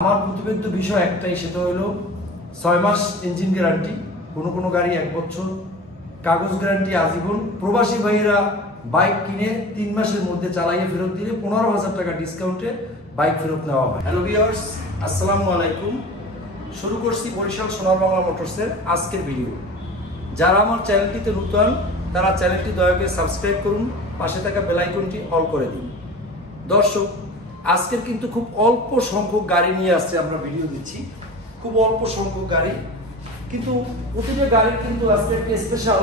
আমার প্রতিবেদ্য বিষয় একটাই, সেটা হলো 6 মাস ইঞ্জিন গ্যারান্টি, কোনো গাড়ি 1 বছর, কাগজ গ্যারান্টি আজীবন। প্রবাসী ভাইয়েরা বাইক কিনে 3 মাসের মধ্যে চালাইয়ে ফেরত দিলে 15,000 টাকা ডিসকাউন্টে বাইক ফেরত নেওয়া হয়। হ্যালো ভিউয়ার্স, আসসালামু আলাইকুম। শুরু করছি বরিশাল সোনার বাংলা মোটরসের আজকের ভিডিও। যারা আমার চ্যানেলটিতে নতুন তারা চ্যানেলটি দয়া করে সাবস্ক্রাইব করুন, পাশে থাকা বেল আইকনটি অল করে দিন। দর্শক, আজকের কিন্তু খুব অল্প সংখ্যক গাড়ি নিয়ে আসছে, আমরা ভিডিও দিচ্ছি খুব অল্প সংখ্যক গাড়ি, কিন্তু প্রতিটা গাড়ির কিন্তু আজকে একটা স্পেশাল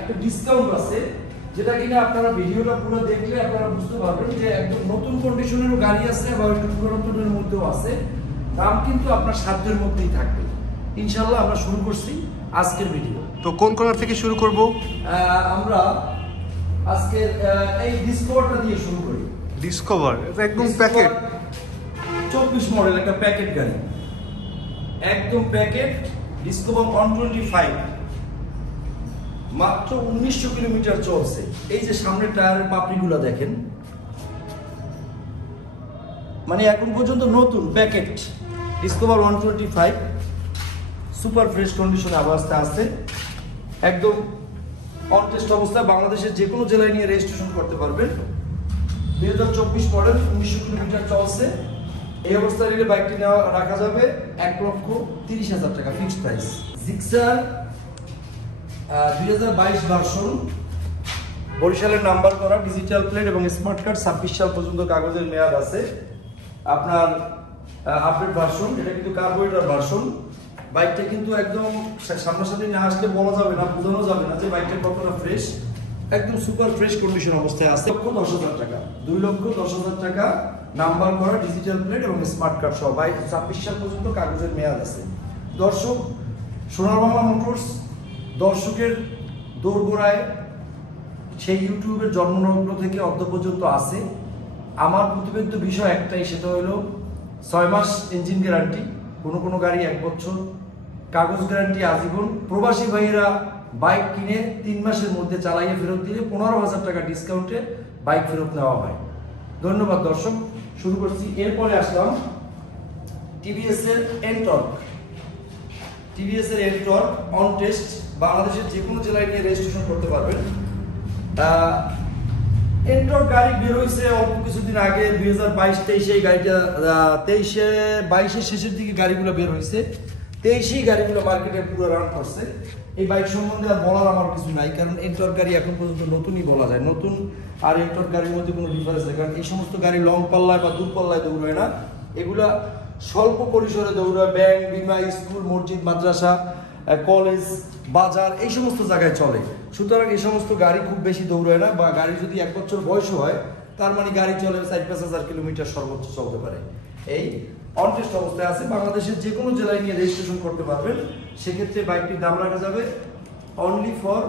একটা ডিসকাউন্ট আছে, যেটা কিনা আপনারা ভিডিওটা পুরো দেখলে আপনারা বুঝতে পারবেন যে একদম নতুন কন্ডিশনেরও গাড়ি আছে বা একটু পুরাতনের মধ্যেও আছে। দাম কিন্তু আপনার সাধ্যের মধ্যেই থাকবে। ইনশাল্লাহ আমরা শুরু করছি আজকের ভিডিও। তো কোন কর্নার থেকে শুরু করব? আমরা আজকের এই ডিসকভারটা দিয়ে শুরু করি। ডিসকভার একদম প্যাকেট 24 মডেল একটা প্যাকেট গাড়ি, একদম প্যাকেট। ডিসকভার 125 মাত্র 1900 কিলোমিটার চলছে। এই যে সামনের টায়ারের পাপড়িগুলো দেখেন, মানে এখন পর্যন্ত নতুন প্যাকেট ডিসকভার 125 সুপার ফ্রেশ কন্ডিশনে অবস্থা আছে, একদম অন টেস্ট অবস্থায়। বাংলাদেশের যে কোনো জেলায় নিয়ে রেজিস্ট্রেশন করতে পারবেন। 2024 মডেল, 1900 কিলোমিটার চলছে। এই অবস্থায় নিলে বাইকটি রাখা যাবে 1,30,000 টাকা ফিক্সড প্রাইস। জিক্সার 2022 ভার্সন, বরিশালের নাম্বার করা, ডিজিটাল প্লেট এবং স্মার্ট কার্ড, 26 সাল পর্যন্ত কাগজের মেয়াদ আছে। আপনার আপডেট ভার্সন, এটা কিন্তু কার্বোরেটর ভার্সন। বাইকটা কিন্তু একদম সামনাসামনি না আসলে বলা যাবে না, বোঝানো যাবে না যে বাইকটা কতটা ফ্রেশ। একদম সুপার ফ্রেশ কন্ডিশন অবস্থায় আছে। 2,10,000 টাকা, 2,10,000 টাকা নাম্বার করা, ডিজিটাল প্লেট এবং স্মার্ট কার্ড সহ। বাইক 26 সাল পর্যন্ত কাগজের মেয়াদ আছে। দর্শক, সোনার বাংলা মোটরস দর্শকের দোরগোড়ায় সেই ইউটিউবের জন্মলগ্ন থেকে অদ্য পর্যন্ত আছে। আমার প্রতিবেদ্য বিষয় একটাই, সেটা হলো 6 মাস ইঞ্জিন গ্যারান্টি, কোনো গাড়ি 1 বছর, কাগজ গ্যারান্টি আজীবন। প্রবাসী ভাইয়েরা বাইক কিনে 3 মাসের মধ্যে চালাইয়ে ফেরত দিলে 15,000 টাকা ডিসকাউন্টে বাইক ফেরত নেওয়া হয়। ধন্যবাদ দর্শক, শুরু করছি। এরপরে আসলাম টিভিএস এর এনটর্ক। টিভিএস এর এনটর্ক অন টেস্ট, বাংলাদেশের যে কোনো জেলায় নিয়ে রেজিস্ট্রেশন করতে পারবেন। এনটর্ক গাড়ি বের হয়েছে অল্প কিছুদিন আগে, 2022-23 এই গাড়িটা, 22-এর শেষের দিকে গাড়িগুলো বের হয়েছে। 23 গাড়িগুলো মার্কেটে পুরো রান করছে। এই বাইক সম্বন্ধে আর বলার আমার কিছু নাই, কারণ এনটর্ক গাড়ি এখন পর্যন্ত নতুনই বলা যায়। নতুন আর এনটর্ক গাড়ির মধ্যে কোনো ডিফারেন্স নেই, কারণ এই সমস্ত গাড়ি লং পাল্লায় বা দূর পাল্লায় দৌড়ায় না, এগুলা স্বল্প পরিসরে দৌড়ায়। ব্যাংক, বিমা, স্কুল, মসজিদ, মাদ্রাসা, কলেজ, বাজার, এই সমস্ত জায়গায় চলে। সুতরাং এই সমস্ত গাড়ি খুব বেশি দৌড়ায় না, বা গাড়ি যদি 1 বছর বয়স হয় তার মানে গাড়ি চলে 4-5 কিলোমিটার সর্বোচ্চ চলতে পারে। এই অন টেস্ট অবস্থায় আছে, বাংলাদেশের যে কোনো জেলায় নিয়ে রেজিস্ট্রেশন করতে পারবেন। সেক্ষেত্রে বাইকটির দাম রাখা যাবে অনলি ফর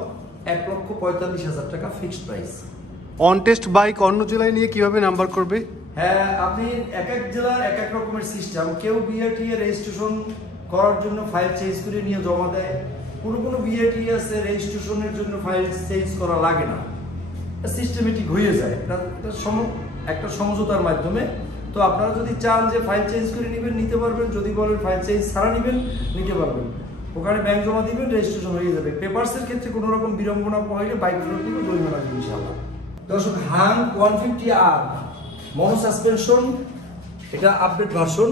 1,45,000 টাকা fixed price. On test bike অন্য জেলায় নিয়ে কিভাবে নাম্বার করবে? হ্যাঁ, আপনি এক জেলার এক রকমের সিস্টেম। কেউ বিআরটি এ রেজিস্ট্রেশন করার জন্য ফাইল চেঞ্জ করে নিয়ে জমা দেয়। কোনো বিআরটি আছে রেজিস্ট্রেশনের জন্য ফাইল চেঞ্জ করা লাগে না, সিস্টেমেটিক হয়ে যায় একটা সমঝোতার মাধ্যমে। তো আপনারা যদি চান যে ফাইল চেঞ্জ করে নেবেন, নিতে পারবেন। যদি বলেন ফাইল চেঞ্জ ছাড়া নেবেন, নিতে পারবেন। ওখানে ব্যাংক জমা দিবেন, রেজিস্ট্রেশন হয়ে যাবে। পেপারসের ক্ষেত্রে কোনো রকম বিড়ম্বনা পড়লে বাইক ফেরত দিবে, জরিমানা দিবে ইনশাআল্লাহ। দর্শক, হাং 150R মনো সাসপেনশন, এটা আপডেট ভার্সন।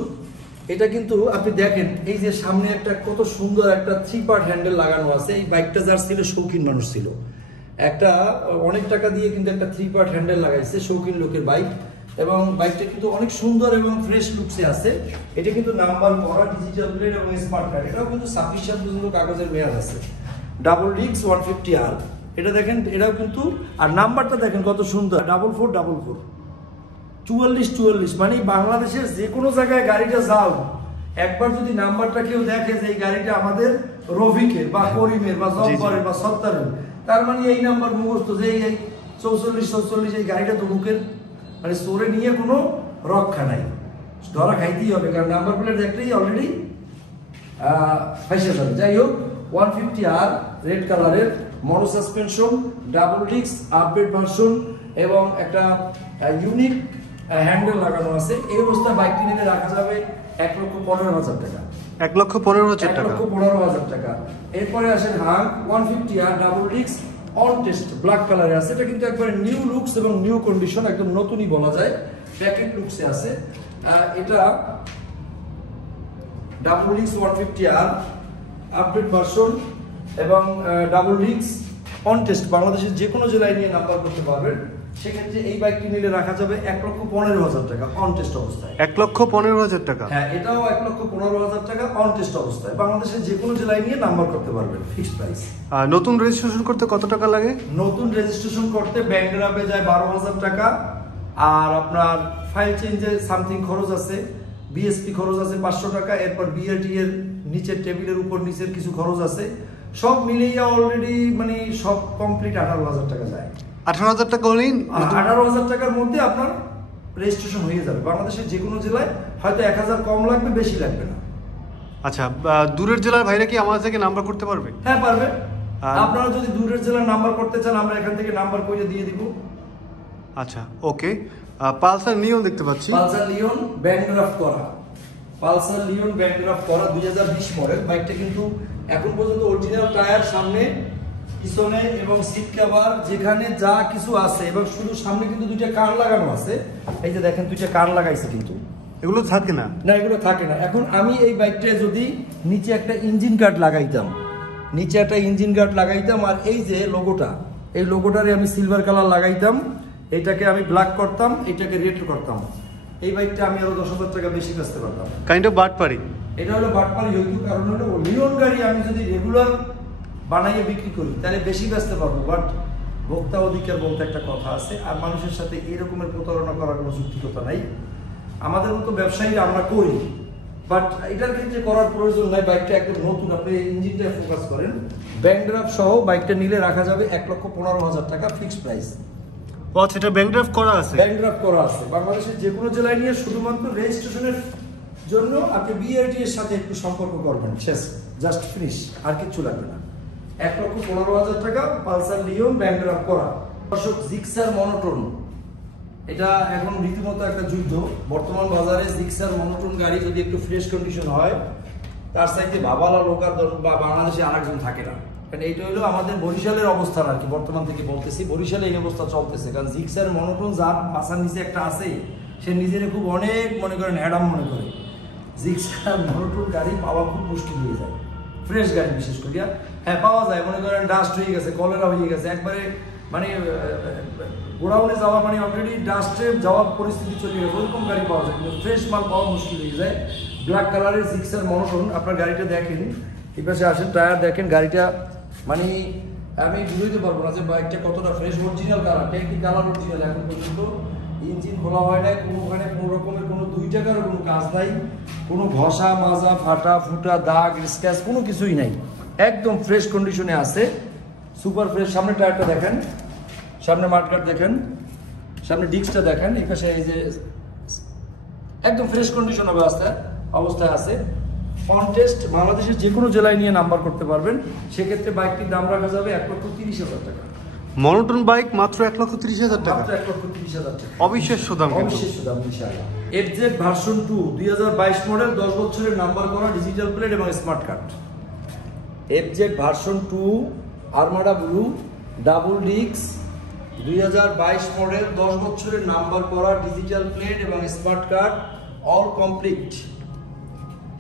এটা কিন্তু আপনি দেখেন, এই যে সামনে একটা কত সুন্দর একটা 3 পার্ট হ্যান্ডেল লাগানো আছে। এই বাইকটা যার ছিল শৌখিন মানুষ ছিল, একটা অনেক টাকা দিয়ে কিন্তু একটা 3 পার্ট হ্যান্ডেল লাগাইছে, শৌখিন লোকের বাইক। এবং বাইকটা কিন্তু অনেক সুন্দর এবং ফ্রেশ লুকসে আছে। এটা কিন্তু নাম্বার করা, ডিজিটাল প্লেট এবং স্মার্ট কার্ড। এটাও কিন্তু 26 সাল পর্যন্ত কাগজের মেয়াদ আছে। ডাবল ডিস্ক 150R, এটা দেখেন, এটাও কিন্তু। আর নাম্বারটা দেখেন কত সুন্দর, 4444 4444। মানে বাংলাদেশের যে কোনো জায়গায় গাড়িটা যাও, একবার যদি নাম্বারটা কেউ দেখে যে এই গাড়িটা আমাদের রফিকের বা করিমের বা জব্বরের বা সত্তারের, তার মানে এই নাম্বার মুখস্থ যে এই 4444 এই গাড়িটা তো মুখের, মানে চোরে নিয়ে কোনো রক্ষা নাই, ধরা খাইতেই হবে, কারণ নাম্বার প্লেট দেখলেই অলরেডি ফাইসে যাবে। যাই হোক, 150R রেড কালারের, মনো suspension, double disc, update version এবং একটা ইউনিক হ্যান্ডেল লাগানো আছে। এই অবস্থায় বাইকটি নিলে রাখা যাবে 1,15,000 টাকা। 1,15,000 টাকা। 1,15,000 টাকা। এরপরে আসেন hunk 150R double disc on test black কালারে আছে। এটা কিন্তু একবার নিউ লুকস এবং নিউ কন্ডিশন, একদম নতুনই বলা যায়, প্যাকেট লুকসে আছে। এটা double disc 150R update version এবং ডাবল ডিস্ক অন টেস্ট, বাংলাদেশের যে কোনো জেলায় নিয়ে নাম্বার করতে পারবেন। সেক্ষেত্রে এই বাইকটি নিলে রাখা যাবে 1,15,000 টাকা অন টেস্ট অবস্থায়। 1,15,000 টাকা। হ্যাঁ, এটাও 1,15,000 টাকা অন টেস্ট অবস্থায়, বাংলাদেশের যে কোনো জেলায় নিয়ে নাম্বার করতে পারবেন, ফিক্সড প্রাইস। আর নতুন রেজিস্ট্রেশন করতে কত টাকা লাগে? নতুন রেজিস্ট্রেশন করতে ব্যাংক ড্রাফে যায় 12,000 টাকা, আর আপনার ফাইল চেঞ্জে সামথিং খরচ আছে, বিএসপি খরচ আছে 500 টাকা, এরপর বিআরটি এর নিচের টেবিলের উপর নিচের কিছু খরচ আছে, সব মিলিয়ে অলরেডি মানে সব কমপ্লিট 18,000 টাকা যায়। 18,000 টাকা হলেই 18,000 টাকার মধ্যে আপনার রেজিস্ট্রেশন হয়ে যাবে। বাংলাদেশের যে কোনো জেলায় হয়তো 1,000 কম লাগবে, বেশি লাগবে না। আচ্ছা, দূরের জেলার ভাইরা কি আমার থেকে নাম্বার করতে পারবে? হ্যাঁ, পারবে। আপনারা যদি দূরের জেলার নাম্বার করতে চান, আমরা এখান থেকে নাম্বার করে দিয়ে দিব। আচ্ছা, ওকে। পালসার নিয়ন দেখতে পাচ্ছি, পালসার লিওন ব্যান্ড ড্রাফট করা, পালসার লিওন ব্যান্ড ড্রাফট করা 2020 মডেল। বাইকটা কিন্তু এখন পর্যন্ত অরিজিনাল টায়ার সামনে পিছনে এবং সিট কভার যেখানে যা কিছু আছে, এবং শুধু সামনে কিন্তু দুইটা কান লাগানো আছে। এই যে দেখেন, দুইটা কান লাগাইছে, কিন্তু এগুলো থাকে না। না, এগুলো থাকে না। এখন আমি এই বাইকটায় যদি নিচে একটা ইঞ্জিন গার্ড লাগাইতাম, নিচে একটা ইঞ্জিন গার্ড লাগাইতাম, আর এই যে লোগোটা, এই লোগোটারে আমি সিলভার কালার লাগাইতাম, এটাকে আমি ব্ল্যাক করতাম, এটাকে রেড করতাম, এই বাইকটা আমি আরো 10,000 টাকা বেশি বেচতে পারতাম। কাইন্ড অফ বাটপারি। এটা হলো বাটপারি হইতো, কারণ হলো লিওন গাড়ি আমি যদি রেগুলার বানাইয়ে বিক্রি করি তাহলে বেশি বেচতে পারবো, বাট ভোক্তা অধিকার বলতে একটা কথা আছে, আর মানুষের সাথে এরকমের প্রতারণা করার কোনো যুক্তিকতা নাই। আমাদের মতো ব্যবসায়ীরা আমরা করি, বাট এটার ক্ষেত্রে করার প্রয়োজন নাই। বাইকটা একদম নতুন, আপনি ইঞ্জিনটায় ফোকাস করেন। ব্যাংক ড্রাফট সহ বাইকটা নিলে রাখা যাবে 1,15,000 টাকা ফিক্সড প্রাইস। আচ্ছা, এটা ব্যাংক ড্রাফট করা আছে? ব্যাংক ড্রাফট করা আছে। বাংলাদেশের যে কোনো জেলায় নিয়ে শুধুমাত্র রেজিস্ট্রেশনের জন্য আপনি বিআরটি এর সাথে একটু সম্পর্ক করবেন, শেষ, জাস্ট ফিনিশ, আর কিছু লাগবে না। 1,15,000 টাকা পালসার লিওন ব্যাংক ড্রাফট করা। দর্শক, জিক্সার মনোটোন, এটা এখন রীতিমতো একটা যুদ্ধ। বর্তমান বাজারে জিক্সার মনোটোন গাড়ি যদি একটু ফ্রেশ কন্ডিশন হয়, তার সাইডে ভাবালা লোক আর বা বাংলাদেশে আরেকজন থাকে না। কারণ এইটা হলো আমাদের বরিশালের অবস্থান আর কি, বর্তমান থেকে বলতেছি, বরিশালে এই অবস্থা চলতেছে। কারণ জিক্সার মনোটোন যার মাথার নিচে একটা আছে, সে নিজের খুব অনেক মনে করেন অ্যাডাম মনে করে। জিক্সার মনোটোন গাড়ি পাওয়া খুব মুশকিল হয়ে যায়, ফ্রেশ গাড়ি বিশেষ করিয়া। হ্যাঁ, পাওয়া যায়, মনে করেন ডাস্ট হয়ে গেছে, কলেরা হয়ে গেছে, একবারে মানে গোডাউনে যাওয়া মানে অলরেডি ডাস্টে যাওয়ার পরিস্থিতি চলে গেছে, ওরকম গাড়ি পাওয়া যায়, কিন্তু ফ্রেশ মাল পাওয়া মুশকিল হয়ে যায়। ব্ল্যাক কালারের জিক্সার মনোটোন, আপনার গাড়িটা দেখেন, এই পাশে আসেন, টায়ার দেখেন, গাড়িটা মানে আমি বুঝতে পারবো না যে বাইকটা কতটা ফ্রেশ। অরিজিনাল কালার, ট্যাঙ্কি কালার অরিজিনাল, এখন পর্যন্ত ইঞ্জিন খোলা হয় না, ওখানে কোনো রকমের কোনো 2 টাকারও কোনো কাজ নাই, কোনো ঘষা মাজা ফাটা ফুটা দাগ স্ক্র্যাচ কোনো কিছুই নাই, একদম ফ্রেশ কন্ডিশনে আছে, সুপার ফ্রেশ। সামনে টায়ারটা দেখেন, সামনে মাঠগার্ড দেখেন, সামনে ডিস্কটা দেখেন, এই পাশে এই যে একদম ফ্রেশ কন্ডিশন অবস্থায় আছে। অন টেস্ট বাংলাদেশের যে কোনো জেলায় নিয়ে নাম্বার করতে পারবেন। সেক্ষেত্রে বাইকটির দাম রাখা যাবে 1,30,000 টাকা। মনোটোন বাইক মাত্র 1,30,000 টাকা, মাত্র 1,30,000 টাকা, অবিশ্বাস্য দাম। অবিশ্বাস্য দাম ইনশাআল্লাহ। এফজেড ভার্সন 2 2022 মডেল, 10 বছরের নাম্বার করা, ডিজিটাল প্লেট এবং smart card. FZ version 2 Armada blue double disc 2022 model, 10 বছরের নাম্বার করা, ডিজিটাল প্লেট এবং স্মার্ট কার্ড, অল কমপ্লিট,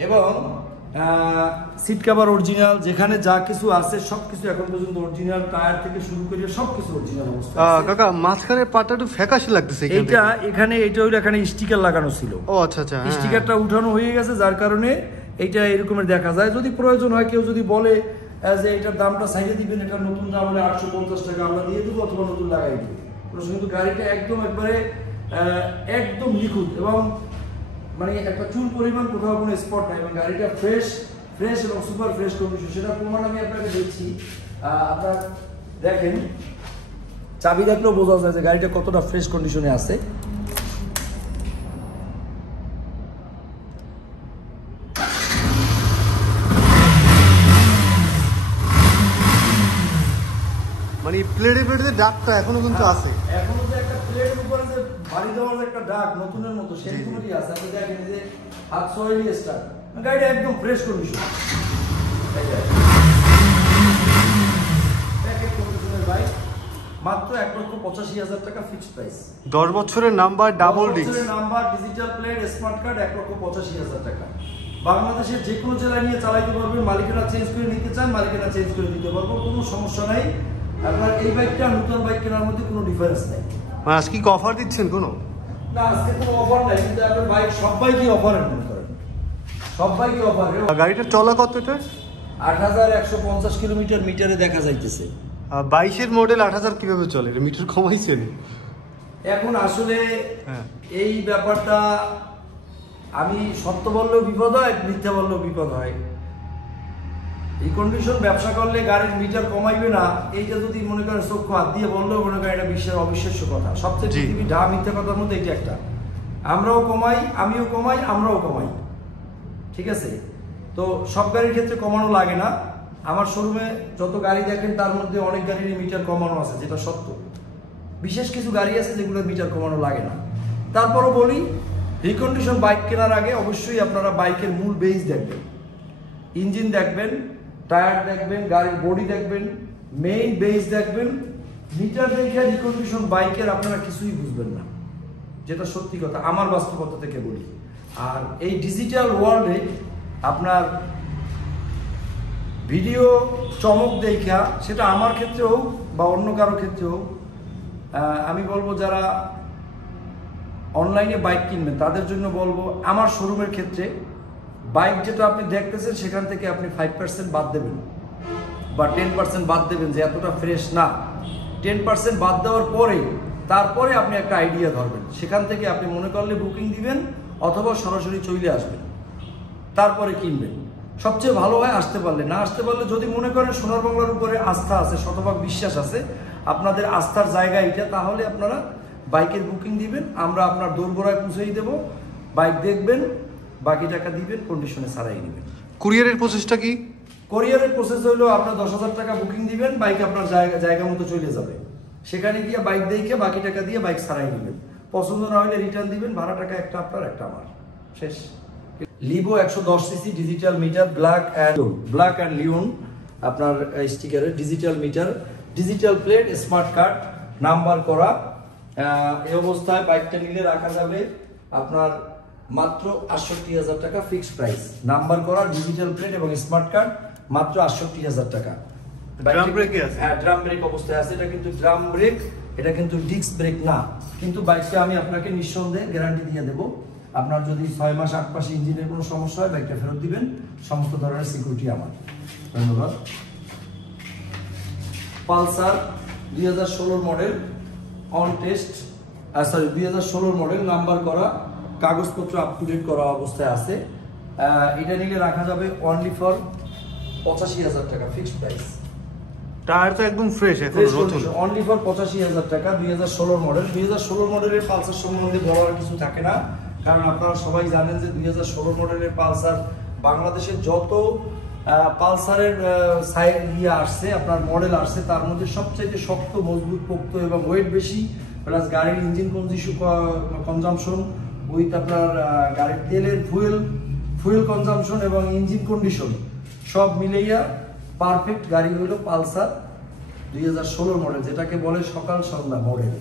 এবং সিট কভার অরিজিনাল, যেখানে যা কিছু আছে সবকিছু এখন পর্যন্ত অরিজিনাল, টায়ার থেকে শুরু করে সবকিছু অরিজিনাল অবস্থা। কাকা, মাঝখানে পাটা একটু ফ্যাকাশে লাগতেছে। এটা এখানে এটা হলো এখানে স্টিকার লাগানো ছিল। ও আচ্ছা আচ্ছা, স্টিকারটা উঠানো হয়ে গেছে, যার কারণে এইটা এরকমের দেখা যায়। যদি প্রয়োজন হয়, কেউ যদি বলে যে এটার দামটা সাইডে দিবেন, এটার নতুন দাম হলে 850 টাকা আমরা দিয়ে দেবো, অথবা নতুন লাগাই দেবো, কিন্তু গাড়িটা একদম একবারে একদম নিখুঁত, এবং মানে একটা চুল পরিমাণ কোথাও কোনো স্পট নাই, এবং গাড়িটা ফ্রেশ এবং সুপার ফ্রেশ কন্ডিশন। সেটা প্রমাণ আমি আপনাকে দিচ্ছি। আপনার দেখেন, চাবি দেখলেও বোঝা যায় যে গাড়িটা কতটা ফ্রেশ কন্ডিশনে আছে। মানে প্লেটে ডাকটা এখনো কিন্তু আছে, এখনো যে একটা প্লেটের উপরে যে বাড়ি দেওয়ার একটা ডাক নতুনের মতো সেই রকমই আছে। আপনি দেখেন যে হাত সোয়েলি স্টার্ট, গাড়িটা একদম ফ্রেশ কন্ডিশন। প্যাকেট কন্ডিশনের বাইক, মাত্র 1,85,000 টাকা ফিক্সড প্রাইস। 10 বছরের number, double disc number, digital plate, smart card, 1,85,000 টাকা। বাংলাদেশের যে কোনো জেলায় নিয়ে চালাইতে পারবেন, মালিকানা চেঞ্জ করে নিতে চান মালিকানা চেঞ্জ করে দিতে পারবো, কোনো সমস্যা নাই। আপনার এই বাইকটা নতুন বাইক কেনার মধ্যে কোনো ডিফারেন্স নেই। আজকে কি অফার দিচ্ছেন কোনো? না, আজকে কোনো অফার নাই, কিন্তু আপনার বাইক সবাইকে অফারের মনে করেন, সবাইকে অফার। গাড়িটা চলা কত এটা? 8,150 কিলোমিটার মিটারে দেখা যাইতেছে। 22-এর মডেল 8,000 কিভাবে চলে? এটা মিটার কমাইছেন এখন আসলে এই ব্যাপারটা আমি সত্য বললেও বিপদ হয়, মিথ্যা বললেও বিপদ হয়। এই কন্ডিশন ব্যবসা করলে গাড়ির মিটার কমাইবে না, এইটা যদি মনে করেন চক্ষু হাত দিয়ে বললেও মনে করেন এটা বিশ্বের অবিশ্বাস্য কথা। সবচেয়ে পৃথিবী মিথ্যা কথার মধ্যে এটা একটা। আমরাও কমাই, আমিও কমাই, আমরাও কমাই, ঠিক আছে? তো সব গাড়ির ক্ষেত্রে কমানো লাগে না। আমার শোরুমে যত গাড়ি দেখেন তার মধ্যে অনেক গাড়ির মিটার কমানো আছে, যেটা সত্য। বিশেষ কিছু গাড়ি আছে যেগুলো মিটার কমানো লাগে না। তারপরও বলি, রিকন্ডিশন বাইক কেনার আগে অবশ্যই আপনারা বাইকের মূল বেস দেখবেন, ইঞ্জিন দেখবেন, টায়ার দেখবেন, গাড়ির বডি দেখবেন, মেইন বেস দেখবেন। মিটার দেখে রিকন্ডিশন বাইকের আপনারা কিছুই বুঝবেন না, যেটা সত্যি কথা, আমার বাস্তবতা থেকে বলি। আর এই ডিজিটাল ওয়ার্ল্ডে আপনার ভিডিও চমক দেখা, সেটা আমার ক্ষেত্রে হোক বা অন্য কারো ক্ষেত্রে হোক, আমি বলবো যারা অনলাইনে বাইক কিনবেন তাদের জন্য বলবো, আমার শোরুমের ক্ষেত্রে বাইক যেটা আপনি দেখতেছেন সেখান থেকে আপনি 5% বাদ দেবেন বা 10% বাদ দেবেন, যে এতটা ফ্রেশ না। 10% বাদ দেওয়ার পরে তারপরে আপনি একটা আইডিয়া ধরবেন, সেখান থেকে আপনি মনে করলে বুকিং দিবেন অথবা সরাসরি চলে আসবেন, তারপরে কিনবেন। সবচেয়ে ভালো হয় আসতে পারলে। না আসতে পারলে যদি মনে করেন সোনার বাংলার উপরে আস্থা আছে, শতভাগ বিশ্বাস আছে, আপনাদের আস্থার জায়গা এটা, তাহলে আপনারা বাইকের বুকিং দিবেন, আমরা আপনার দোরগোড়ায় পৌঁছেই দেবো, বাইক দেখবেন, বাকি টাকা দিবেন, কন্ডিশনে ছাড়াই নেবেন। কুরিয়ারের প্রসেসটা কি? কোরিয়ারের প্রসেস হলো আপনার 10,000 টাকা বুকিং দিবেন, বাইক আপনার জায়গা মতো চলে যাবে। সেখানে গিয়ে বাইক দেখে বাকি টাকা দিয়ে বাইক ছাড়াই নেবেন। পছন্দ না হলে রিটার্ন দিবেন, ভাড়া টাকা একটা আপনার একটা আমার, শেষ। Livo 110 CC digital meter, black and লিওন আপনার স্টিকারের digital meter, digital plate, smart card, number করা। এই অবস্থায় বাইকটা নিলে রাখা যাবে আপনার মাত্র 68,000 টাকা ফিক্সড প্রাইস। নাম্বার করা, ডিজিটাল প্লেট এবং স্মার্ট কার্ড, মাত্র 68,000 টাকা। ড্রাম ব্রেক আছে? হ্যাঁ, ড্রাম ব্রেক অবস্থায় আছে। এটা কিন্তু ড্রাম ব্রেক, এটা কিন্তু ডিস্ক ব্রেক না। কিন্তু বাইকটা আমি আপনাকে নিঃসন্দেহে গ্যারান্টি দিয়ে দেবো, আপনার যদি 6 মাস 8 মাসে ইঞ্জিনের কোনো সমস্যা হয় বাইকটা ফেরত দিবেন, সমস্ত ধরনের সিকিউরিটি আমার। ধন্যবাদ। Pulsar 2016 model, on test, 2016 model, number করা, কাগজপত্র আপ টু ডেট করা অবস্থায় আছে। এটা নিলে রাখা যাবে অনলি ফর 85,000 টাকা ফিক্সড প্রাইস। টায়ার তো একদম ফ্রেশ, এখন নতুন, অনলি ফর 85,000 টাকা। 2016 মডেল। 2016 মডেলের পালসার সম্বন্ধে বলার কিছু থাকে না, কারণ আপনারা সবাই জানেন যে 2016 মডেলের পালসার বাংলাদেশে যত পালসারের আসছে, আপনার মডেল আসছে, তার মধ্যে সবচাইতে শক্ত, মজবুত, পোক্ত এবং ওয়েট বেশি, প্লাস গাড়ির ইঞ্জিন কনজামশন উইথ আপনার গাড়ির তেলের ফুয়েল কনজামশন এবং ইঞ্জিন কন্ডিশন সব মিলাইয়া পারফেক্ট গাড়ি হলো পালসার 2016 মডেল, যেটাকে বলে সকাল সন্ধ্যা মডেল।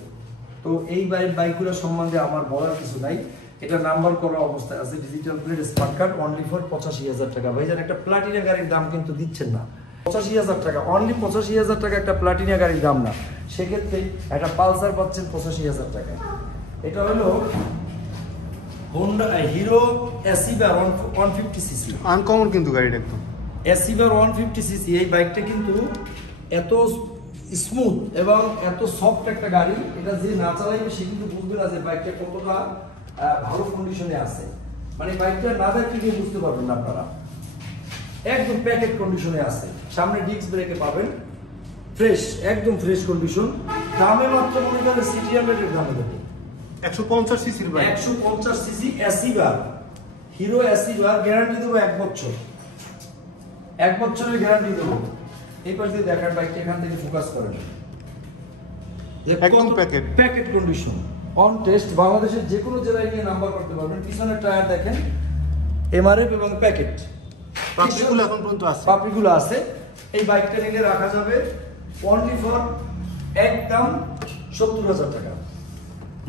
তো এই বাইকগুলো সম্বন্ধে আমার বলার কিছু নাই। এটা নাম্বার করা অবস্থায় আছে, digital plate, smart card, only for 85,000 টাকা। ভাইজান, একটা প্লাটিনা গাড়ির দাম কিন্তু দিচ্ছেন না 85,000 টাকা, অনলি 85,000 টাকা একটা প্লাটিনা গাড়ির দাম না। সেক্ষেত্রে একটা পালসার পাচ্ছেন 85,000 টাকায়। এটা হলো হিরো অ্যাসিভার 150 সিসি, আনকমন কিন্তু গাড়িটা একদম। অ্যাসিভার 150 সিসি এই বাইকটা কিন্তু এত স্মুথ এবং এত সফট একটা গাড়ি, এটা যে না চালাইবে সে কিন্তু বুঝবে না যে বাইকটা কতটা ভালো কন্ডিশনে আছে। মানে বাইকটা না দেখলে বুঝতে পারবেন না আপনারা, একদম প্যাকেট কন্ডিশনে আছে। সামনে ডিস্ক ব্রেকে পাবেন, ফ্রেশ, একদম ফ্রেশ কন্ডিশন। দামে মাত্র মনে করেন সিটি হান্ড্রেডের দামে দেবো 150 সিসির বাইক, 150 সিসি অ্যাসিভার, হিরো অ্যাসিভার। গ্যারান্টি দেবো 1 বছর, 1 বছরের গ্যারান্টি দেবো। এই পাশে দেখার বাইকটা এখান থেকে ফোকাস করেন, একদম প্যাকেট কন্ডিশন, অন টেস্ট। বাংলাদেশের যে কোনো জেলায় নিয়ে নাম্বার করতে পারবেন। পিছনের টায়ার দেখেন, এমআরএফ এবং প্যাকেট পাপড়িগুলো এখন পর্যন্ত আছে। পাপড়িগুলো আছে। এই বাইকটা নিলে রাখা যাবে অনলি ফর একদম 70,000 টাকা।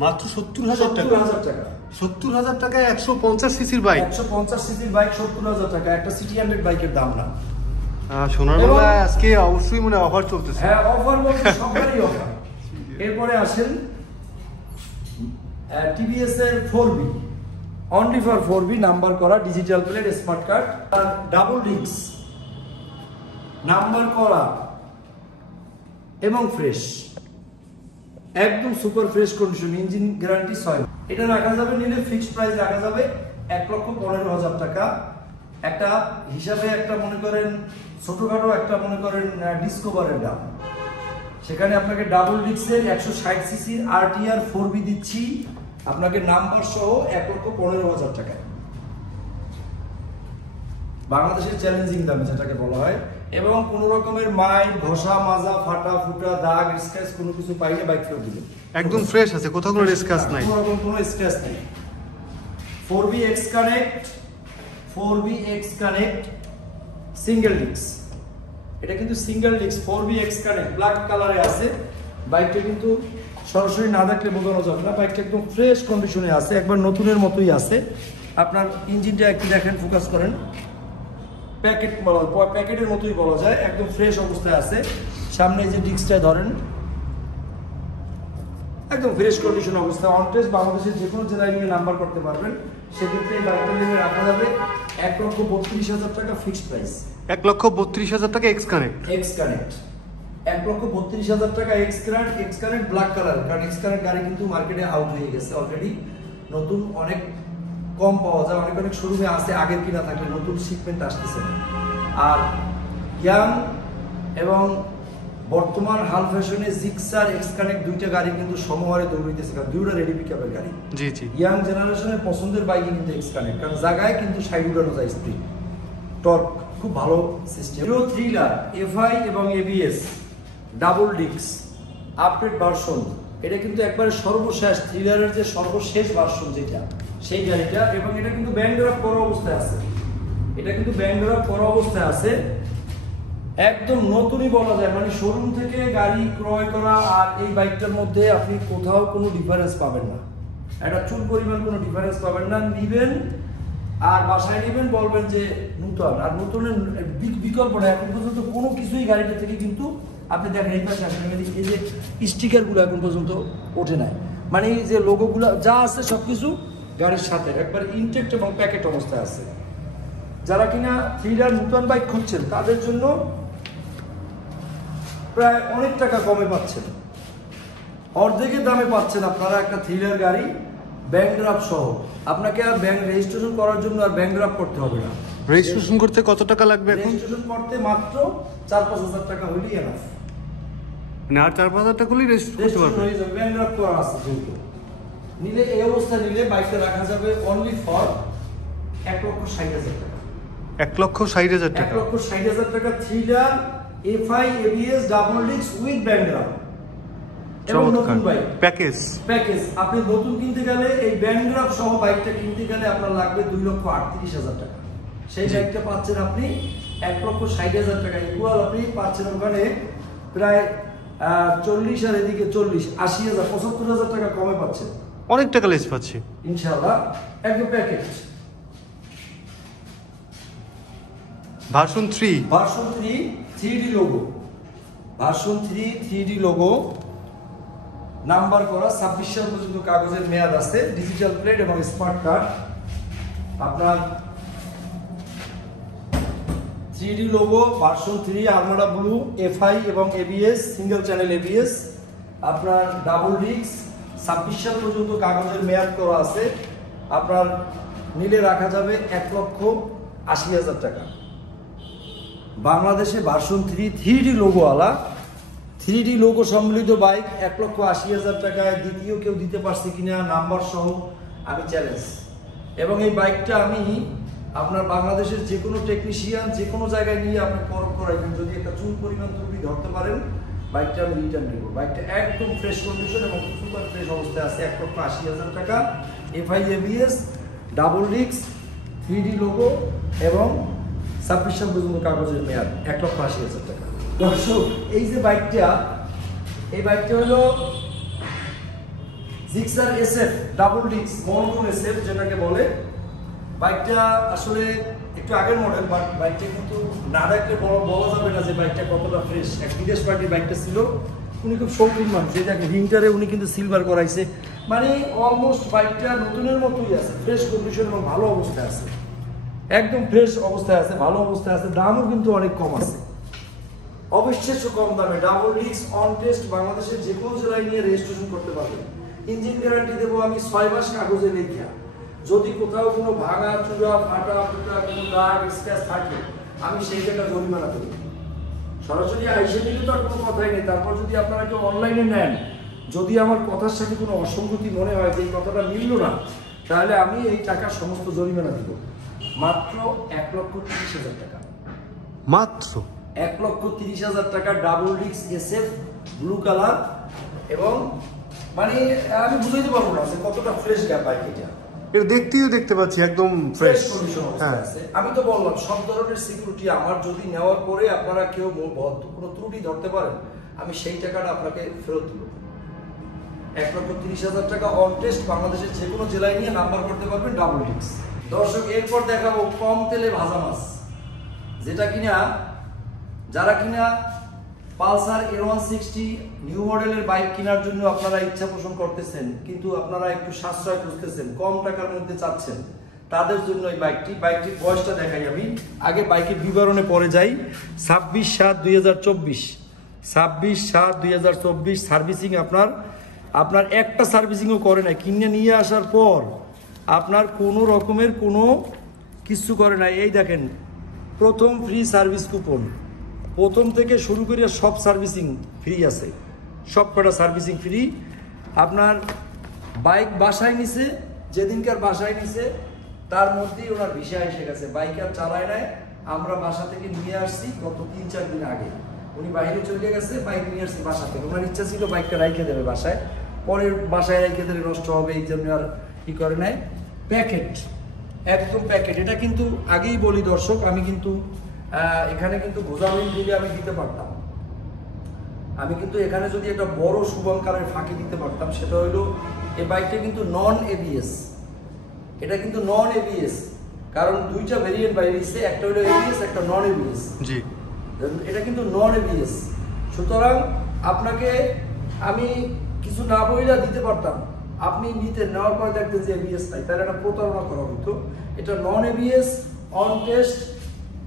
মাত্র 70,000 টাকা। 70,000 টাকা। 70,000 টাকায় 150 সিসির বাইক। 150 সিসির বাইক 70,000 টাকা, একটা সিটি 100 বাইকের দাম না। সোনার বাংলায় আজকে অবশ্যই মনে অফার চলতেছে। হ্যাঁ, অফার বলতে সববারই অফার। এরপরে আসেন টিভিএস এর 4B, only for 4B, number করা, ডিজিটাল প্লেট, স্মার্ট কার্ড, আর ডাবল ডিস্ক, নাম্বার করা এবং ফ্রেশ, একদম super fresh condition, engine guarantee 6 মাস। এটা রাখা যাবে, নিলে ফিক্সড প্রাইস রাখা যাবে 1,15,000 টাকা। একটা হিসাবে একটা মনে করেন ছোটখাটো একটা মনে করেন ডিসকভারের দাম, সেখানে আপনাকে ডাবল ডিস্কের 160 সিসির আরটিআর 4B দিচ্ছি আপনাকে নাম্বার সহ 1,15,000 টাকায়, বাংলাদেশের চ্যালেঞ্জিং দাম যেটাকে বলা হয়। এবং কোনো রকমের মাইল, ঘষা, মাজা, ফাটা ফুটা, দাগ, স্ক্র্যাচ কোনো কিছু পাইলে বাইক ফেরত দিবেন। একদম ফ্রেশ আছে, কোথাও কোনো স্ক্র্যাচ নাই, কোনো রকম কোনো স্ক্র্যাচ নেই। 4B X connect, 4B X connect single disc, এটা কিন্তু single disc 4B X connect black কালারে আছে। বাইকটা কিন্তু সরাসরি না দেখলে বোঝানো যাবে না, বাইকটা একদম ফ্রেশ কন্ডিশনে আছে, একবার নতুনের মতোই আছে। আপনার ইঞ্জিনটা একটু দেখেন, ফোকাস করেন, প্যাকেট বলা, প্যাকেটের মতোই বলা যায়, একদম ফ্রেশ অবস্থায় আছে। সামনে যে ডিস্কটা ধরেন, একদম ফ্রেশ কন্ডিশন অবস্থায়, অন টেস্ট, বাংলাদেশের যে কোনো জেলায় নিয়ে নাম্বার করতে পারবেন। সেক্ষেত্রে এই বাইকটা নিয়ে রাখা যাবে 1,32,000 টাকা ফিক্সড প্রাইস। 1,32,000 টাকা এক্স কানেক্ট। এক্স কানেক্ট 1,32,000 টাকা এক্স কানেক্ট ব্ল্যাক কালার, কারণ এক্স কানেক্ট গাড়ি কিন্তু মার্কেটে আউট হয়ে গেছে অলরেডি, নতুন অনেক কম পাওয়া যায়, অনেক অনেক শোরুমে আছে, আগের কিনা থাকলে নতুন শিপমেন্ট আসতেছে। আর ইয়াং এবং বর্তমান হাল ফ্যাশনে জিক্সার এক্স কানেক্ট দুইটা গাড়ি কিন্তু সমহারে দৌড়াইতেছে, কারণ দুইটা রেডি পিকআপের গাড়ি। জি জি, ইয়াং জেনারেশনের পছন্দের বাইকই কিন্তু এক্স কানেক্ট, কারণ জায়গায় কিন্তু সাইড উড়ানো যায়, স্পিড টর্ক খুব ভালো সিস্টেম। হিরো থ্রিলার এফআই এবং ABS double disc update version, এটা কিন্তু একবারে সর্বশেষ থ্রিলারের যে সর্বশেষ ভার্সন যেটা, সেই গাড়িটা। এবং এটা কিন্তু ব্যাংড্রাফ করা অবস্থায় আছে, এটা কিন্তু ব্যাংড্রাফ করা অবস্থায় আছে, একদম নতুনই বলা যায়। মানে শোরুম থেকে গাড়ি ক্রয় করা আর এই বাইকটার মধ্যে আপনি কোথাও কোনো ডিফারেন্স পাবেন না, একটা চুল পরিমাণ কোনো ডিফারেন্স পাবেন না। নিবেন আর বাসায় নেবেন, বলবেন যে নতুন, আর নতুনের বিকল্প না এখন পর্যন্ত কোনো কিছুই গাড়িটা থেকে কিন্তু আপনি দেখেন এই পাশে আসেন, এই যে স্টিকারগুলো এখন পর্যন্ত ওঠে নাই, মানে এই যে লোগোগুলো যা আছে সব কিছু গাড়ির সাথে একবার ইনটেক্ট এবং প্যাকেট অবস্থায় আছে। যারা কিনা থ্রিলার নতুন বাইক খুঁজছেন তাদের জন্য প্রায় অনেক টাকা কমে পাচ্ছেন, অর্ধেকের দামে পাচ্ছেন আপনারা একটা থ্রিলার গাড়ি ব্যাংক ড্রাফট সহ। আপনাকে আর ব্যাংক রেজিস্ট্রেশন করার জন্য আর ব্যাংক ড্রাফট করতে হবে না। রেজিস্ট্রেশন করতে কত টাকা লাগবে এখন? রেজিস্ট্রেশন করতে মাত্র 4-5 হাজার টাকা হলেই এনাফ, মানে আর 4-5 হাজার টাকা হলেই রেজিস্ট্রেশন করতে পারবে। ব্যাংক ড্রাফট করা আছে যেহেতু। নিলে এই অবস্থা নিলে বাইকটা রাখা যাবে অনলি ফর 1,60,000 টাকা। 1,60,000 টাকা। 1,60,000 টাকা thriller FI ABS double disc with bank draft এবং নতুন বাইক প্যাকেজ। আপনি নতুন কিনতে গেলে এই ব্যাংক ড্রাফট সহ বাইকটা কিনতে গেলে আপনার লাগবে 2,38,000 টাকা। সেই বাইকটা পাচ্ছেন আপনি 1,60,000 টাকা। ইকুয়াল আপনি পাচ্ছেন ওখানে প্রায় 40 আর এদিকে 40, 80,000, 75,000 টাকা কমে পাচ্ছেন, অনেক টাকা লেস পাচ্ছি ইনশাআল্লাহ। একদম package version 3, 3D logo, version 3D logo, number করা, 26 সাল পর্যন্ত কাগজের মেয়াদ আছে, ডিজিটাল প্লেট এবং স্মার্ট কার্ড। আপনার 3D logo, version 3, Armada blue, FI এবং এবিএস, সিঙ্গেল চ্যানেল এবিএস, আপনার ডাবল ডিস্ক, 26 সাল পর্যন্ত কাগজের মেয়াদ করা আছে। আপনার নিলে রাখা যাবে 1,80,000 টাকা। বাংলাদেশে ভার্সন 3D লোগোওয়ালা, 3D লোগো সম্মিলিত বাইক 1,80,000 টাকায় দ্বিতীয় কেউ দিতে পারছে কিনা নাম্বার সহ আমি চ্যালেঞ্জ। এবং এই বাইকটা আমি আপনার বাংলাদেশের যে কোনো টেকনিশিয়ান যে কোনো জায়গায় নিয়ে আপনি পরখ করাইবেন, যদি একটা চুল পরিমাণ ত্রুটি ধরতে পারেন বাইকটা আমি রিটার্ন দেব। বাইকটা একদম ফ্রেশ কন্ডিশন এবং সুপার ফ্রেশ অবস্থায় আছে। 1,80,000 টাকা, FI ABS, double disc, 3D logo এবং 26 সাল পর্যন্ত কাগজের মেয়াদ, 1,80,000 টাকা। দর্শক, এই যে বাইকটা, এই বাইকটা হলো Gixxer SF double disc monotone SF যেটাকে বলে। বাইকটা আসলে একটু আগের মডেল, বাট বাইকটা কিন্তু না দেখলে বলা যাবে না যে বাইকটা কতটা ফ্রেশ। এক বিদেশ পার্টির বাইকটা ছিল, উনি খুব শৌখিন মানুষ, যেটাকে রিংটারে উনি কিন্তু সিলভার করাইছে, মানে অলমোস্ট বাইকটা নতুনের মতোই আছে, ফ্রেশ কন্ডিশন এবং ভালো অবস্থায় আছে, একদম ফ্রেশ অবস্থায় আছে, ভালো অবস্থায় আছে। দামও কিন্তু অনেক কম আছে, অবিশ্বাস্য কম দামে। ডাবল ডিস্ক অন টেস্ট, বাংলাদেশের যে কোনো জেলায় নিয়ে রেজিস্ট্রেশন করতে পারবেন। ইঞ্জিন গ্যারান্টি দেবো আমি 6 মাস কাগজে লেখা। যদি কোথাও কোনো ভাঙা চূড়া ফাটা ফুটা কোনো দাগ স্ক্র্যাচ থাকে, আমি সেই টাকা জরিমানা করি। সরাসরি আইসে নিলে তো আর কোনো কথাই নেই। তারপর যদি আপনারা কেউ অনলাইনে নেন, যদি আমার কথার সাথে কোনো অসঙ্গতি মনে হয় যে এই কথাটা মিলল না, তাহলে আমি এই টাকার সমস্ত জরিমানা দিব। মাত্র 1,30,000 টাকা, মাত্র 1,30,000 টাকা double disc SF blue colour. এবং মানে আমি বুঝাইতে পারবো না যে কতটা ফ্রেশ বাইক এটা। এটা দেখতেও দেখতে পাচ্ছি একদম ফ্রেশ কন্ডিশন হ্যাঁ আছে। আমি তো বললাম সব ধরনের সিকিউরিটি আমার, যদি নেওয়ার পরে আপনারা কেউ কোনো ত্রুটি ধরতে পারেন, আমি সেই টাকাটা আপনাকে ফেরত দেবো। 1,30,000 টাকা অন টেস্ট, বাংলাদেশের যে কোনো জেলায় নিয়ে নাম্বার করতে পারবেন ডাবল ডিস্ক। দর্শক, এরপর দেখাবো কম তেলে ভাজা মাছ, যেটা কিনা যারা কিনা পালসার L160 নিউ মডেলের বাইক কেনার জন্য আপনারা ইচ্ছা পোষণ করতেছেন, কিন্তু আপনারা একটু সাশ্রয় খুঁজতেছেন, কম টাকার মধ্যে চাচ্ছেন, তাদের জন্য এই বাইকটির বয়সটা দেখাই আমি। আগে বাইকের বিবরণে পরে যাই। 26/7/2024, 26/7/2024 সার্ভিসিং। আপনার একটা সার্ভিসিংও করে নাই, কিনে নিয়ে আসার পর আপনার কোনো রকমের কোনো কিছু করে নাই। এই দেখেন, প্রথম ফ্রি সার্ভিস কুপন, প্রথম থেকে শুরু করে সব সার্ভিসিং ফ্রি আছে, সব কটা সার্ভিসিং ফ্রি। আপনার বাইক বাসায় নিছে, যেদিনকার বাসায় নিছে তার মধ্যেই ওনার ভিসা এসে গেছে, বাইক আর চালায় নাই। আমরা বাসা থেকে নিয়ে আসছি গত 3-4 দিন আগে, উনি বাইরে চলে গেছে, বাইক নিয়ে আসছি বাসা থেকে। ওনার ইচ্ছা ছিল বাইকটা রাইখে দেবে বাসায়, পরের বাসায় রাইখে দিলে নষ্ট হবে, এই জন্য আর কি করে নেয়। প্যাকেট, একদম প্যাকেট। এটা কিন্তু আগেই বলি দর্শক, আমি কিন্তু এখানে কিন্তু ভোজামিন দিলে আমি দিতে পারতাম, আমি কিন্তু এখানে যদি একটা বড় শুভঙ্কারের ফাঁকি দিতে পারতাম, সেটা হলো এই বাইকটা কিন্তু নন ABS। এটা কিন্তু নন ABS, কারণ দুইটা ভেরিয়েন্ট বাইরেছে, একটা হলো ABS, একটা নন ABS। জি, এটা কিন্তু নন ABS। সুতরাং আপনাকে আমি কিছু না বইলা দিতে পারতাম, আপনি নেওয়ার পরে দেখতেন যে ABS নাই, তাহলে একটা প্রতারণা করা হতো। এটা নন ABS অন টেস্ট,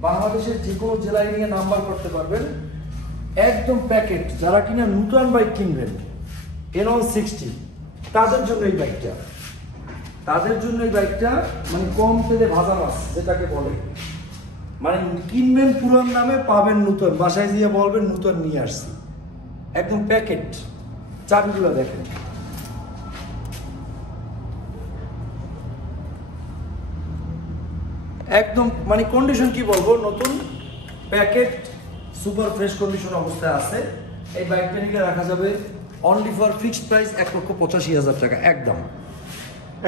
বাংলাদেশের যে কোনো জেলায় নিয়ে নাম্বার করতে পারবেন, একদম প্যাকেট। যারা কিনা নতুন বাইক কিনবেন L160, তাদের জন্য এই বাইকটা, মানে কম তেলে ভাজা মাছ যেটাকে বলে, মানে কিনবেন পুরান দামে, পাবেন নতুন, বাসায় গিয়ে বলবেন নতুন নিয়ে আসছি, একদম প্যাকেট। চাবিগুলো দেখেন, একদম মানে কন্ডিশন কি বলবো, নতুন প্যাকেট, সুপার ফ্রেশ কন্ডিশন অবস্থায় আছে। এই বাইকটা নিয়ে রাখা যাবে অনলি ফর ফিক্সড প্রাইস 1,85,000 টাকা, একদম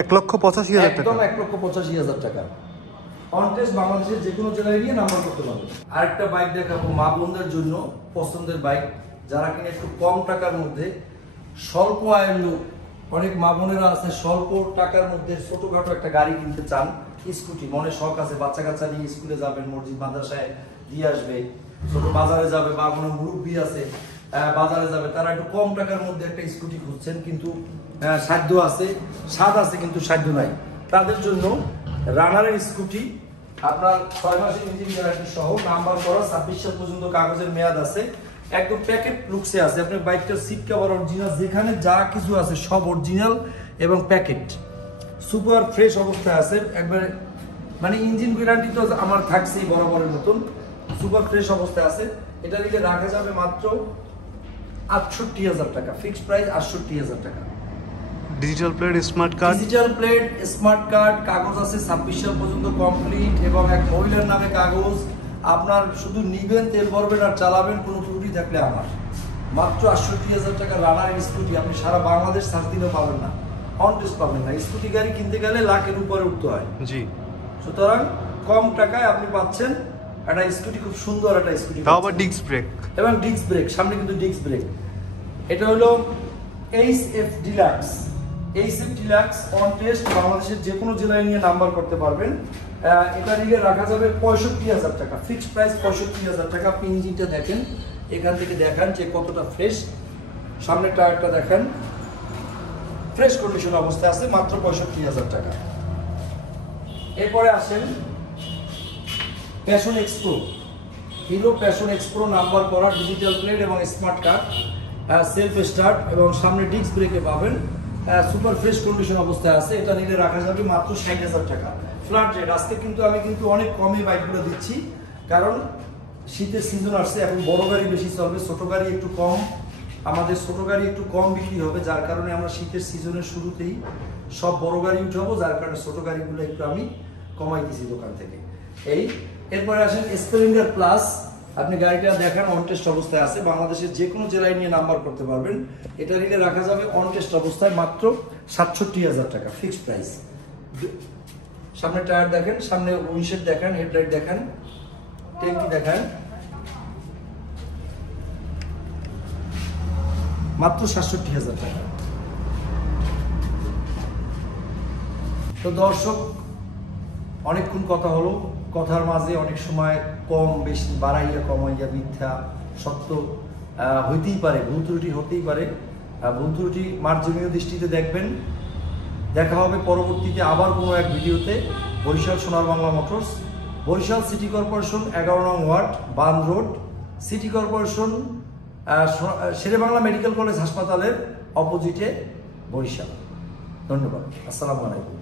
1,85,000 টাকা, একদম 1,85,000 টাকা অন টেস্ট, বাংলাদেশের যে কোনো জেলায় নিয়ে নাম্বার করতে পারবে। আরেকটা বাইক দেখাবো মা বোনদের জন্য পছন্দের বাইক, যারা কিনা একটু কম টাকার মধ্যে, স্বল্প আয়ের লোক, অনেক মা বোনেরা আছে স্বল্প টাকার মধ্যে ছোটখাটো একটা গাড়ি কিনতে চান, স্কুটি, মনে শখ আছে, বাচ্চা কাচ্চা নিয়ে স্কুলে যাবেন, মসজিদ মাদ্রাসায় দিয়ে আসবে, ছোট বাজারে যাবে, বা কোনো মুরব্বী আছে বাজারে যাবে, তারা একটু কম টাকার মধ্যে একটা স্কুটি খুঁজছেন, কিন্তু সাধ্য আছে, স্বাদ আছে কিন্তু সাধ্য নাই, তাদের জন্য রানারের স্কুটি। আপনার 6 মাসের ইঞ্জিন গ্যারান্টি সহ, নাম্বার করা, 26 সাল পর্যন্ত কাগজের মেয়াদ আছে, একদম প্যাকেট লুকসে আছে। আপনার বাইকটার সিট কভার অরিজিনাল, যেখানে যা কিছু আছে সব অরিজিনাল এবং প্যাকেট, সুপার ফ্রেশ অবস্থায় আছে একবারে, মানে ইঞ্জিন গ্যারান্টি তো আমার থাকছেই বরাবরের মতন, সুপার ফ্রেশ অবস্থায় আছে। এটা নিলে রাখা যাবে মাত্র 68,000 টাকা, ফিক্সড প্রাইস 68,000 টাকা। ডিজিটাল প্লেট স্মার্ট কার্ড, কাগজ আছে 26 সাল পর্যন্ত কমপ্লিট, এবং এক মহিলার নামে কাগজ। আপনার শুধু নিবেন, তেল ভরবেন আর চালাবেন, কোনো ত্রুটি থাকলে আমার। মাত্র 68,000 টাকা রানার স্কুটি, আপনি সারা বাংলাদেশ সার্চ দিলেও পাবেন না, অন টেস্ট পাবেন না। স্কুটি গাড়ি কিনতে গেলে লাখের উপরে উঠতে হয়। জি, সুতরাং কম টাকায় আপনি পাচ্ছেন একটা স্কুটি, খুব সুন্দর একটা স্কুটি, তাও আবার ডিস্ক ব্রেক এবং ডিস্ক ব্রেক, সামনে কিন্তু ডিস্ক ব্রেক। এটা হলো HF deluxe. HF deluxe on test, বাংলাদেশের যে কোনো জেলায় নিয়ে নাম্বার করতে পারবেন। এটা নিয়ে রাখা যাবে 65,000 টাকা, ফিক্সড প্রাইস 65,000 টাকা। আপনি ইঞ্জিনটা দেখেন, এখান থেকে দেখান যে কতটা ফ্রেশ, সামনের টায়ারটা দেখেন ফ্রেশ কন্ডিশন অবস্থায় আছে, মাত্র 65,000 টাকা। এরপরে আসেন passion Expro. Hero passion Expro number করা, ডিজিটাল প্লেট এবং স্মার্ট কার্ড, সেলফ স্টার্ট এবং সামনে ডিস্ক ব্রেকে পাবেন, সুপার ফ্রেশ কন্ডিশন অবস্থায় আছে। এটা নিলে রাখা যাবে মাত্র 60,000 টাকা। Flat rate. আজকে কিন্তু আমি অনেক কমে বাইকগুলো দিচ্ছি, কারণ শীতের সিজন আসছে, এখন বড় গাড়ি বেশি চলবে, ছোট গাড়ি একটু কম, আমাদের ছোট গাড়ি একটু কম বিক্রি হবে, যার কারণে আমরা শীতের সিজনের শুরুতেই সব বড় গাড়ি উঠাবো, যার কারণে ছোট গাড়িগুলো একটু আমি কমাই দিয়েছি দোকান থেকে। এরপরে আসেন স্প্লেন্ডার প্লাস। আপনি গাড়িটা দেখান, অন টেস্ট অবস্থায় আছে, বাংলাদেশের যে কোনো জেলায় নিয়ে নাম্বার করতে পারবেন। এটা নিলে রাখা যাবে অন টেস্ট অবস্থায় মাত্র 67,000 টাকা, ফিক্সড প্রাইস। সামনে টায়ার দেখেন, সামনে উইন্ডশেড দেখেন, হেডলাইট দেখেন, ট্যাঙ্কি দেখেন, মাত্র 67,000 টাকা। তো দর্শক, অনেকক্ষণ কথা হলো, কথার মাঝে অনেক সময় কম বেশি, বাড়াইয়া কমাইয়া, মিথ্যা সত্য হইতেই পারে, ভুল ত্রুটি হতেই পারে। ভুল ত্রুটি মার্জনীয় দৃষ্টিতে দেখবেন। দেখা হবে পরবর্তীতে আবার কোনো এক ভিডিওতে। Barishal Sonar Bangla motors, Barishal city corporation 11 নং ওয়ার্ড, বান road, city corporation Sher-e-Bangla medical college হাসপাতালের অপোজিটে বরিশাল। ধন্যবাদ, আসসালামু আলাইকুম।